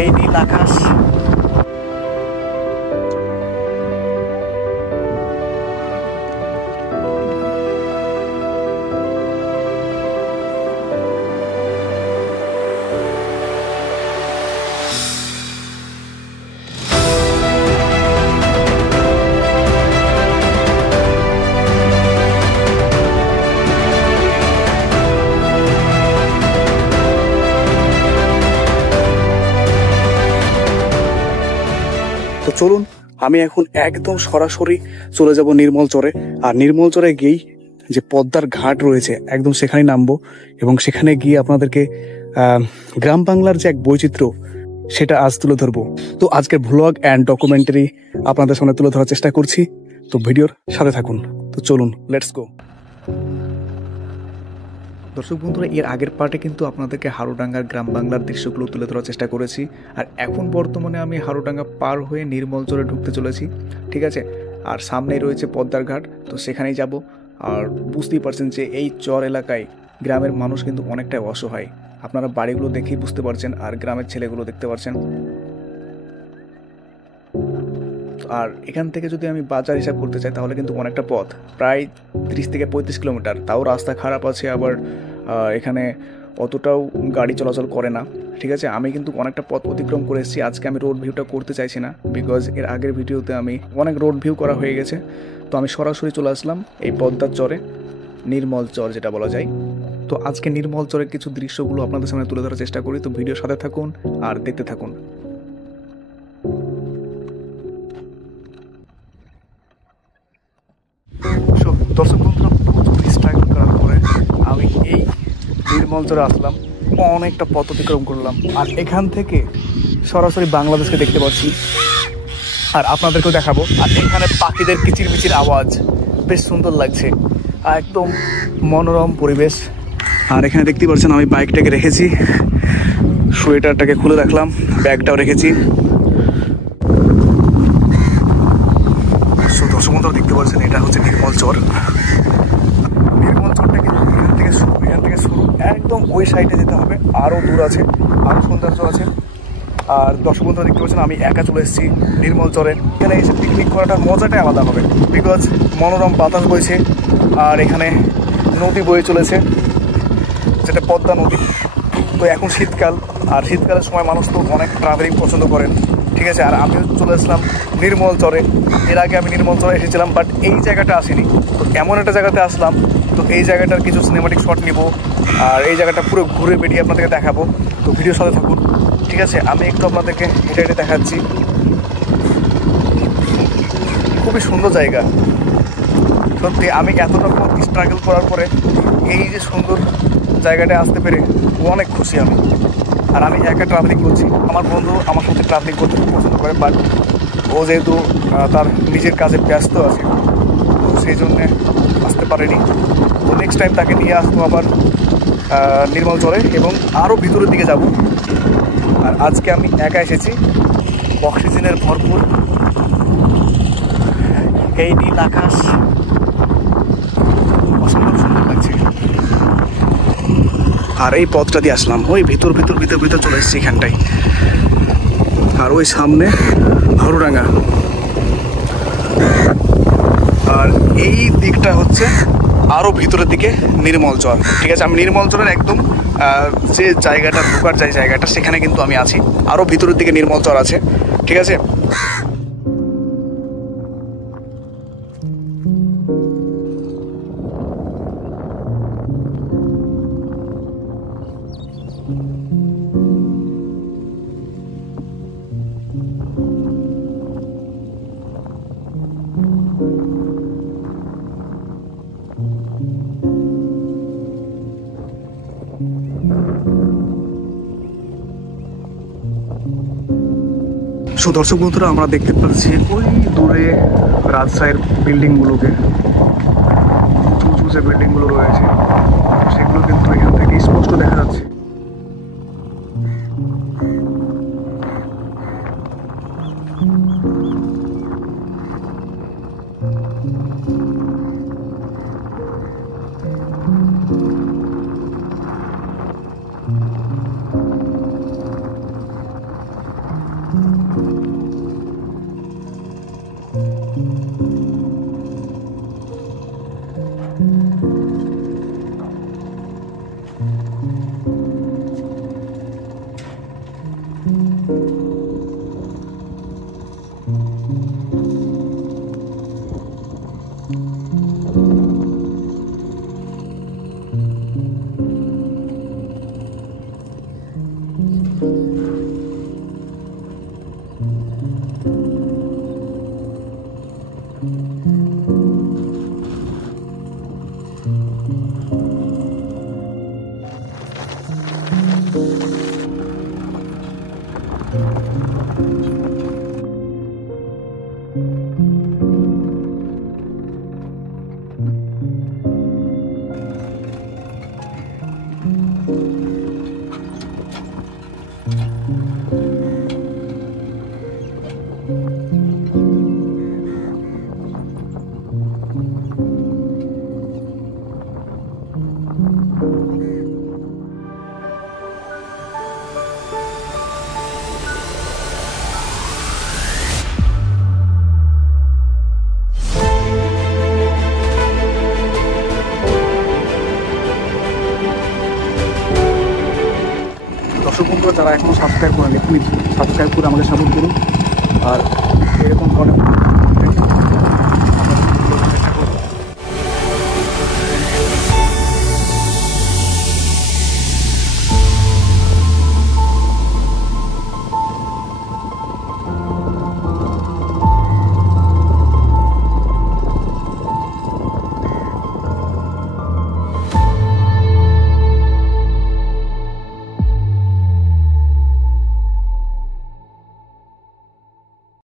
এই নীল আকাশ। তো চলুন, আমি এখন একদম সরাসরি চলে যাব নির্মল চরে। আর নির্মল চরে গিয়েই যে পদ্মার ঘাট রয়েছে একদম সেখানে নামবো এবং সেখানে গিয়ে আপনাদেরকে গ্রাম বাংলার যে এক বৈচিত্র্য সেটা আজ তুলে ধরবো। তো আজকের ভ্লগ অ্যান্ড ডকুমেন্টারি আপনাদের সামনে তুলে ধরার চেষ্টা করছি। তো ভিডিওর সাথে থাকুন। তো চলুন, লেটস গো। দর্শক বন্ধুরা, এর আগের পার্টে কিন্তু আপনাদেরকে হারোডাঙ্গার গ্রাম বাংলার দৃশ্যগুলো তুলে ধরার চেষ্টা করেছি। আর এখন বর্তমানে আমি হারোডাঙ্গা পার হয়ে নির্মল চরে ঢুকতে চলেছি, ঠিক আছে। আর সামনেই রয়েছে পদ্মার ঘাট, তো সেখানেই যাব। আর বুঝতেই পারছেন যে এই চর এলাকায় গ্রামের মানুষ কিন্তু অনেকটাই অসহায়। আপনারা বাড়িগুলো দেখেই বুঝতে পারছেন, আর গ্রামের ছেলেগুলো দেখতে পাচ্ছেন। আর এখান থেকে যদি আমি বাজার হিসাব করতে চাই তাহলে কিন্তু অনেকটা পথ, প্রায় 30 থেকে 35 কিলোমিটার। তাও রাস্তা খারাপ আছে, আবার এখানে অতটাও গাড়ি চলাচল করে না, ঠিক আছে। আমি কিন্তু অনেকটা পথ অতিক্রম করে এসেছি। আজকে আমি রোড ভিউটা করতে চাইছি না, বিকজ এর আগের ভিডিওতে আমি অনেক রোড ভিউ করা হয়ে গেছে। তো আমি সরাসরি চলে আসলাম এই পদ্মার চরে, নির্মল চর যেটা বলা যায়। তো আজকে নির্মল চরের কিছু দৃশ্যগুলো আপনাদের সামনে তুলে ধরার চেষ্টা করি। তো ভিডিওর সাথে থাকুন আর দেখতে থাকুন। দর্শক বন্ধুরা, প্রচুর স্ট্রাগল করার পরে আমি এই নির্মল চরে আসলাম। অনেকটা পথ অতিক্রম করলাম, আর এখান থেকে সরাসরি বাংলাদেশকে দেখতে পাচ্ছি আর আপনাদেরকেও দেখাবো। আর এখানে পাখিদের কিচিরমিচির আওয়াজ বেশ সুন্দর লাগছে, একদম মনোরম পরিবেশ। আর এখানে দেখতে পাচ্ছেন আমি বাইকটাকে রেখেছি, সোয়েটারটাকে খুলে রাখলাম, ব্যাগটাও রেখেছি। দর্শক বন্ধুরা দেখতে পাচ্ছেন এটা হচ্ছে নির্মল চর। নির্মল চরটাকে এখান থেকে শুরু, একদম ওই সাইডে যেতে হবে, আরও দূর আছে, আরও সৌন্দর্য আছে। আর দর্শক বন্ধুরা দেখতে পাচ্ছেন আমি একা চলে এসেছি নির্মল চরে। এখানে এসে পিকনিক করাটার মজাটাই আলাদা হবে, বিকজ মনোরম বাতাস বইছে আর এখানে নদী বয়ে চলেছে, যেটা পদ্মা নদী। তো এখন শীতকাল, আর শীতকালের সময় মানুষ তো অনেক ট্রাভেলিং পছন্দ করেন, ঠিক আছে। আর আমিও চলে আসলাম নির্মল চরে। এর আগে আমি নির্মল চরে এসেছিলাম, বাট এই জায়গাটা আসিনি। তো এমন একটা জায়গাতে আসলাম, তো এই জায়গাটার কিছু সিনেমাটিক শট নিব, আর এই জায়গাটা পুরো ঘুরে বেরিয়ে আপনাদেরকে দেখাবো। তো ভিডিওর সাথে থাকুন, ঠিক আছে। আমি একটু আপনাদেরকে হেঁটে হেঁটে দেখাচ্ছি। খুবই সুন্দর জায়গা সত্যি। আমি এতটা স্ট্রাগল করার পরে এই যে সুন্দর জায়গাটায় আসতে পেরে অনেক খুশি আমি। আর আমি একা ট্রাভেলিং করছি, আমার বন্ধু আমার সাথে ট্রাভেলিং করতে খুব পছন্দ করে, বাট ও যেহেতু তার নিজের কাজে ব্যস্ত আছে, তো সেই জন্যে আসতে পারেনি। তো নেক্সট টাইম তাকে নিয়ে আসবো আবার নির্মল চরে, এবং আরও ভিতরের দিকে যাব। আর আজকে আমি একা এসেছি, অক্সিজেনের ভরপুর এই নীল আকাশ, অসম্ভব সুন্দর লাগছে। আর এই পথটা দিয়ে আসলাম, ওই ভিতর চলে এসেছি এখানটায়। আর ওই সামনে হারোডাঙ্গা, আর এই দিকটা হচ্ছে আরও ভিতরের দিকে নির্মল চর, ঠিক আছে। আমি নির্মল চরের একদম যে জায়গাটা ঢোকার জায়গাটা সেখানে কিন্তু আমি আছি। আরও ভিতরের দিকে নির্মল চর আছে, ঠিক আছে। সো দর্শক বন্ধুরা, আমরা দেখতে পাচ্ছি ওই দূরে রাজশাহীর বিল্ডিংগুলোকে, উঁচু উঁচু যে বিল্ডিংগুলো রয়েছে সেগুলো কিন্তু এখান থেকে স্পষ্ট দেখা যাচ্ছে। দর্শক বন্ধুরা যারা এখনও সাবস্ক্রাইব করেন প্লিজ সাবস্ক্রাইব করে আমাকে সাপোর্ট করুন। আর এরকম ধরনের